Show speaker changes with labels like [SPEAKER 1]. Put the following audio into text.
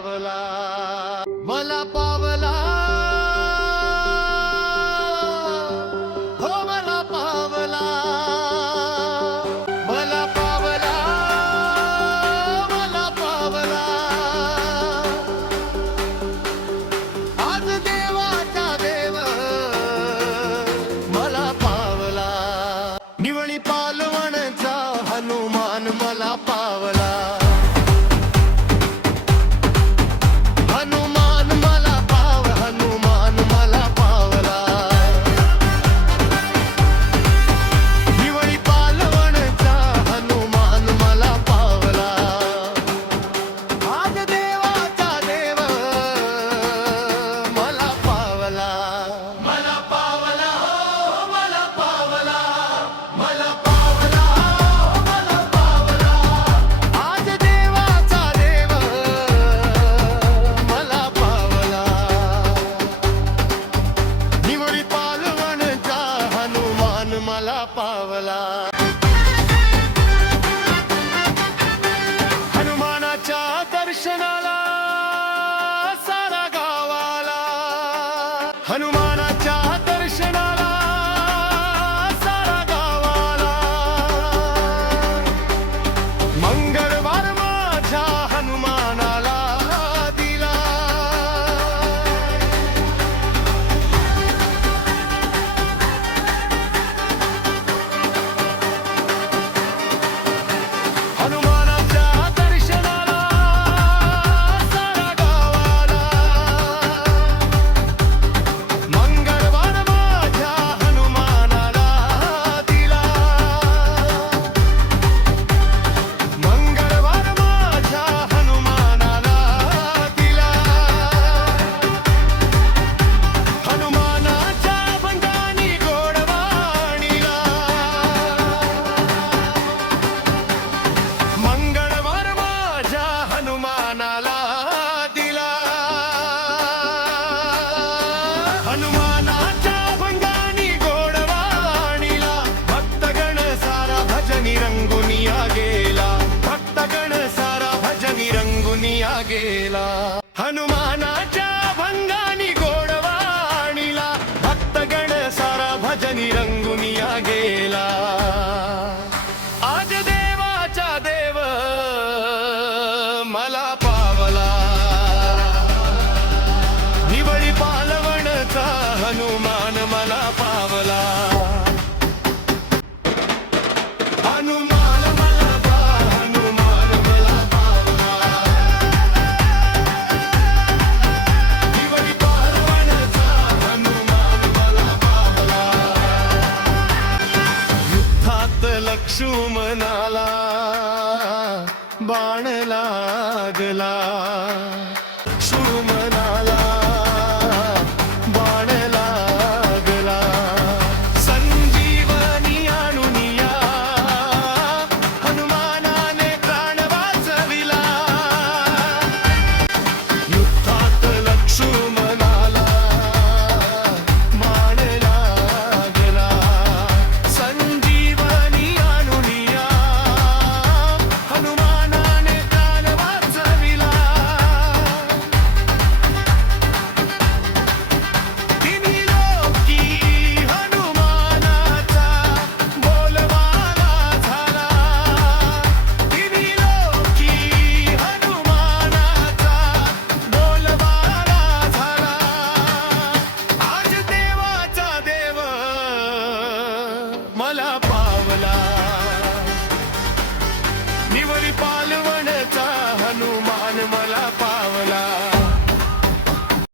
[SPEAKER 1] पावला मला पावला हनुमानाच्या दर्शनाला बाण लागला.